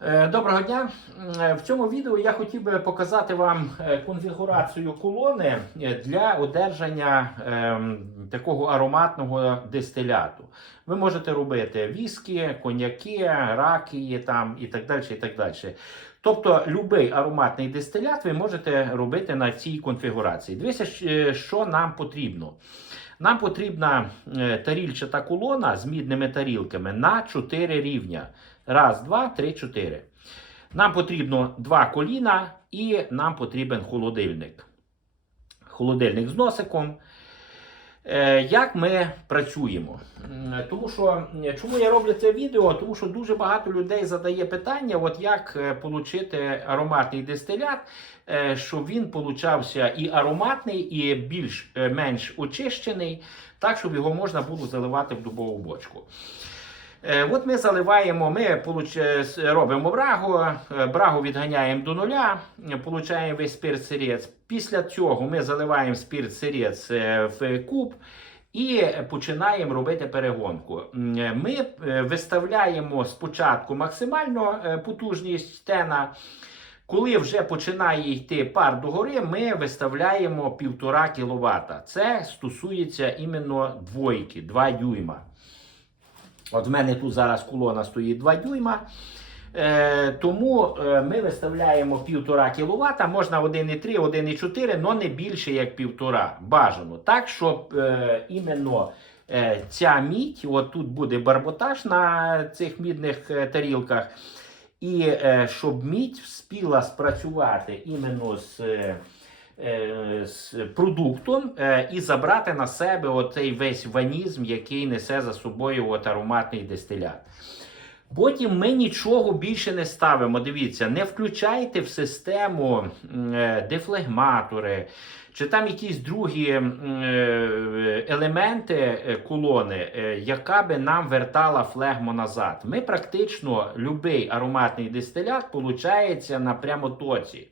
Е, Доброго дня! Е, В цьому відео я хотів би показати вам е, конфігурацію колони для одержання ем, такого ароматного дистиляту. Ви можете робити віскі, коньяки, раки там, і так далі. І так далі. Тобто будь-який ароматний дистилят ви можете робити на цій конфігурації. Дивіться, що нам потрібно. Нам потрібна тарільчата колона з мідними тарілками на 4 рівня. Раз, два, три, чотири. Нам потрібно два коліна і нам потрібен холодильник. Холодильник з носиком. Е, Як ми працюємо? Тому що чому я роблю це відео? Тому що дуже багато людей задає питання, от як е, отримати ароматний дистилят, е, щоб він получався і ароматний, і більш е, менш очищений, так щоб його можна було заливати в дубову бочку. Е, От ми заливаємо, ми получ- робимо брагу, е, брагу відганяємо до нуля, е, получаємо весь спирт сирець. Після цього ми заливаємо спирт сирець е, в куб і починаємо робити перегонку. Е, Ми е, виставляємо спочатку максимальну е, потужність тена. Коли вже починає йти пар догори, ми виставляємо 1,5 кВт. Це стосується іменно двойки, 2 дюйма. От в мене тут зараз колона стоїть 2 дюйма. Е, тому е, ми виставляємо 1,5 кВт, можна 1,3, 1,4, але не більше як 1,5 бажано. Так, щоб е, іменно е, ця мідь, от тут буде барботаж на цих мідних е, тарілках, і е, щоб мідь вспіла спрацювати іменно з. е, з продуктом е, і забрати на себе оцей весь ванізм, який несе за собою от ароматний дистилят. Потім ми нічого більше не ставимо. Дивіться, не включайте в систему е, дефлегматори чи там якісь другі е, елементи е, колони, е, яка би нам вертала флегму назад. Ми практично будь-який ароматний дистилят получається на прямотоці.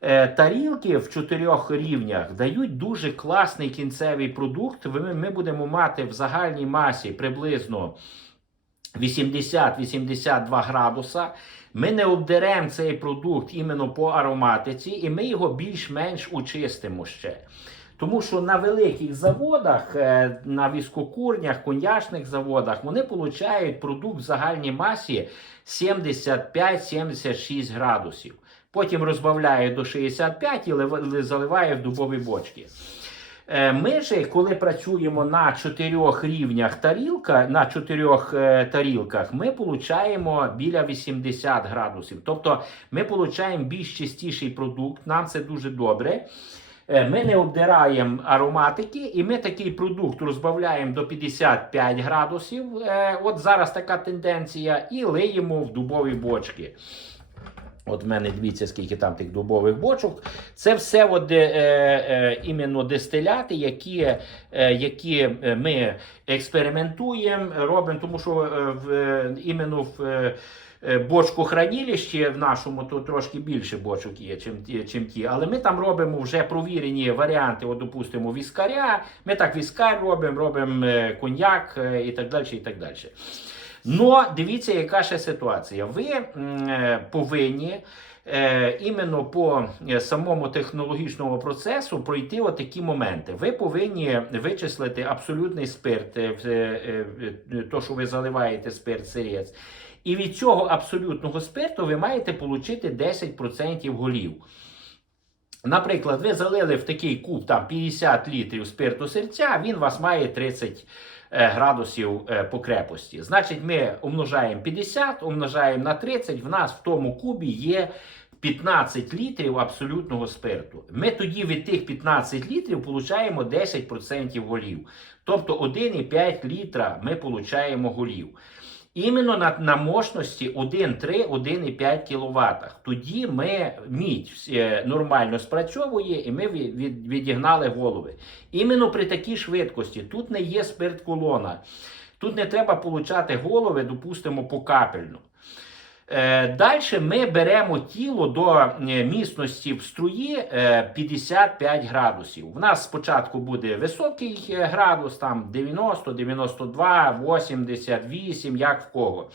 Е, Тарілки в чотирьох рівнях дають дуже класний кінцевий продукт. Ми будемо мати в загальній масі приблизно 80-82 градуса. Ми не обдеремо цей продукт іменно по ароматиці, і ми його більш-менш очистимо ще. Тому що на великих заводах, е, на віскокурнях, коньячних заводах, вони получають продукт в загальній масі 75-76 градусів. Потім розбавляє до 65 і заливає в дубові бочки. Е, Ми ж, коли працюємо на чотирьох рівнях тарілка, на чотирьох е, тарілках, ми получаємо біля 80 градусів. Тобто ми получаємо більш чистіший продукт, нам це дуже добре. Е, Ми не обдираємо ароматики, і ми такий продукт розбавляємо до 55 градусів. От зараз така тенденція, і лиємо в дубові бочки. От в мене дивіться, скільки там тих дубових бочок. Це все от, е, е, іменно дистиляти, які, е, які е, ми експериментуємо, робимо, тому що е, в, е, іменно в бочку хранилищі в нашому то трошки більше бочок є, чим, чим ті. Але ми там робимо вже провірені варіанти, от, допустимо, віскаря. Ми так віскар робимо, робимо коньяк і так далі. і так далі. Но дивіться, яка ще ситуація. Ви е, повинні е, іменно по е, самому технологічному процесу пройти отакі моменти. Ви повинні вичислити абсолютний спирт, то, що ви заливаєте спирт сирець. І від цього абсолютного спирту ви маєте отримати 10% голів. Наприклад, ви залили в такий куб там 50 літрів спирту серця, він у вас має 30 е, градусів е, по крепості. Значить, ми умножаємо 50, умножаємо на 30, в нас в тому кубі є 15 літрів абсолютного спирту. Ми тоді від тих 15 літрів получаємо 10% голів. Тобто 1,5 літра ми получаємо голів. Іменно на, на мощності 1,3-1,5 кВт. Тоді ми мідь е, нормально спрацьовує і ми від, відігнали голови. Іменно при такій швидкості тут не є спирт колона. Тут не треба получати голови, допустимо, покапельно. Е, Далі ми беремо тіло до е, міцності в струї е, 55 градусів. У нас спочатку буде високий е, градус, там 90, 92, 88, як в кого.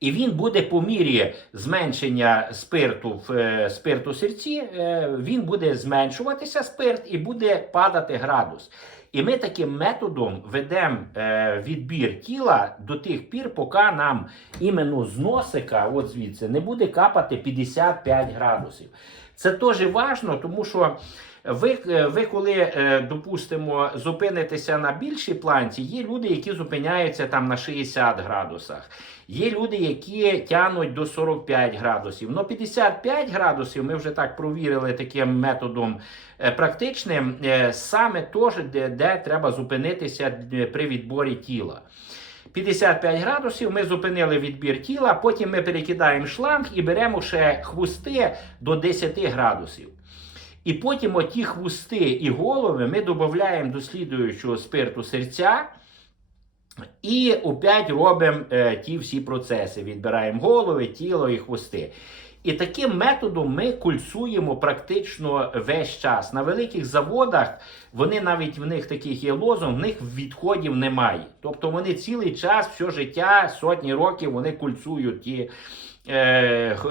І він буде по мірі зменшення спирту в е, спирту серці, е, він буде зменшуватися спирт і буде падати градус. І ми таким методом ведемо е, відбір тіла до тих пір, поки нам іменно з носика, от звідси, не буде капати 55 градусів. Це теж важливо, тому що ви, е, ви коли, е, допустимо, зупинитеся на більшій планці, є люди, які зупиняються там на 60 градусах. Є люди, які тягнуть до 45 градусів. Ну 55 градусів ми вже так провірили таким методом е, практичним, саме теж, де, де треба зупинитися при відборі тіла. 55 градусів ми зупинили відбір тіла, потім ми перекидаємо шланг і беремо ще хвости до 10 градусів. І потім оті хвости і голови ми додаємо до слідуючого спирту серця. І опять робимо е, ті всі процеси. Відбираємо голови, тіло і хвости. І таким методом ми кульсуємо практично весь час. На великих заводах вони навіть в них таких є лозунг, в них відходів немає. Тобто вони цілий час, все життя, сотні років вони кульсують ті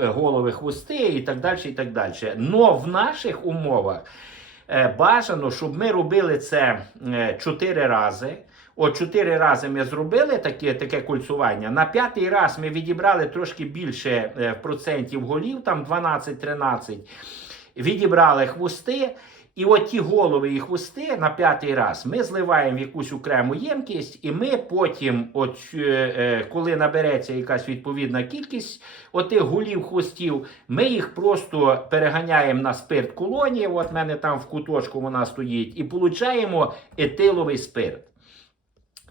голови, хвости і так далі. і так далі. Но в наших умовах е, бажано, щоб ми робили це е, чотири рази. От чотири рази ми зробили таке, таке кольцування. На п'ятий раз ми відібрали трошки більше е, процентів голів, там 12-13. Відібрали хвости. І от ті голови і хвости на п'ятий раз ми зливаємо в якусь окрему ємкість, і ми потім, от, е, е, коли набереться якась відповідна кількість отих голів хвостів, ми їх просто переганяємо на спирт колонії. От в мене там в куточку вона стоїть, і получаємо етиловий спирт.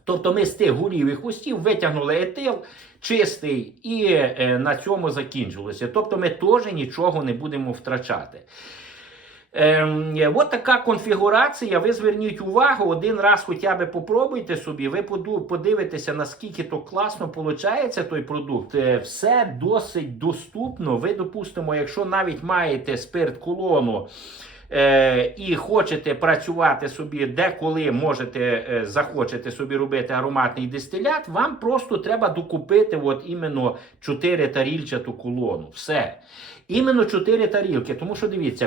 Тобто ми з тих голів і хвостів витягнули етил чистий і е, на цьому закінчилося. Тобто ми теж нічого не будемо втрачати. Ем, от така конфігурація. Ви зверніть увагу, один раз хоча б попробуйте собі, ви подивитеся, наскільки то класно виходить той продукт. Е, Все досить доступно. Ви, допустимо, якщо навіть маєте спирт колону. Е, і хочете працювати собі, деколи можете е, захочете собі робити ароматний дистилят, вам просто треба докупити от іменно 4 тарільчату колону. Все. Іменно 4 тарілки. Тому що дивіться,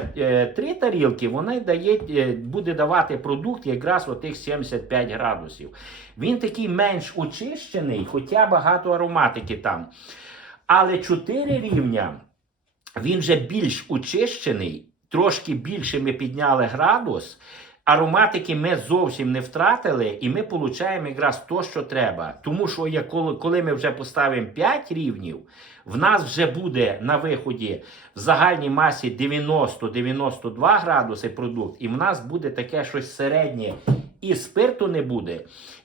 3 тарілки вона дає, е, буде давати продукт якраз отих 75 градусів. Він такий менш очищений, хоча багато ароматики там. Але 4 рівня він вже більш очищений, трошки більше ми підняли градус. Ароматики ми зовсім не втратили, і ми отримуємо якраз то, що треба. Тому що як коли, коли ми вже поставимо 5 рівнів, в нас вже буде на виході в загальній масі 90-92 градуси продукт, і в нас буде таке щось середнє. І спирту не буде,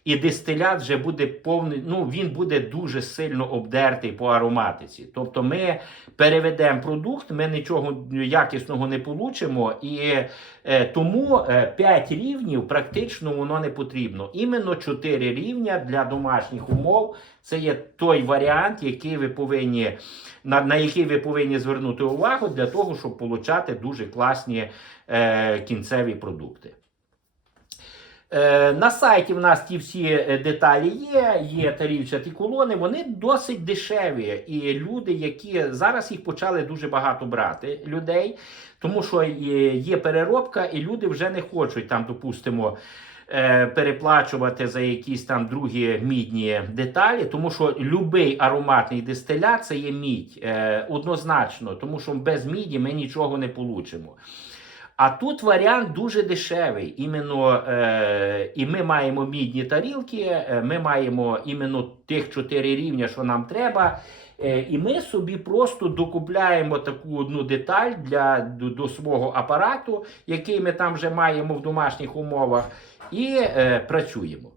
і дистилят вже буде повний. Ну він буде дуже сильно обдертий по ароматиці. Тобто, ми переведемо продукт, ми нічого якісного не получимо, і е, тому 5 рівнів практично воно не потрібно. Іменно 4 рівня для домашніх умов. Це є той варіант, який ви повинні, на, на який ви повинні звернути увагу для того, щоб отримати дуже класні е, кінцеві продукти. Е, На сайті в нас ті всі е, деталі є, є тарільчаті колони, вони досить дешеві. І люди, які зараз їх почали дуже багато брати людей, тому що є, переробка, і люди вже не хочуть там, допустимо. е, Переплачувати за якісь там другі мідні деталі, тому що будь-який ароматний дистилят це є мідь однозначно, тому що без міді ми нічого не получимо. А тут варіант дуже дешевий. Іменно, е, і ми маємо мідні тарілки, е, ми маємо іменно тих чотири рівня, що нам треба. Е, і ми собі просто докупляємо таку одну деталь для, до, до свого апарату, який ми там вже маємо в домашніх умовах, і е, працюємо.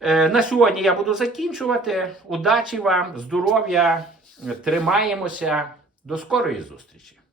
Е, на сьогодні я буду закінчувати. Удачі вам, здоров'я, тримаємося. До скорої зустрічі!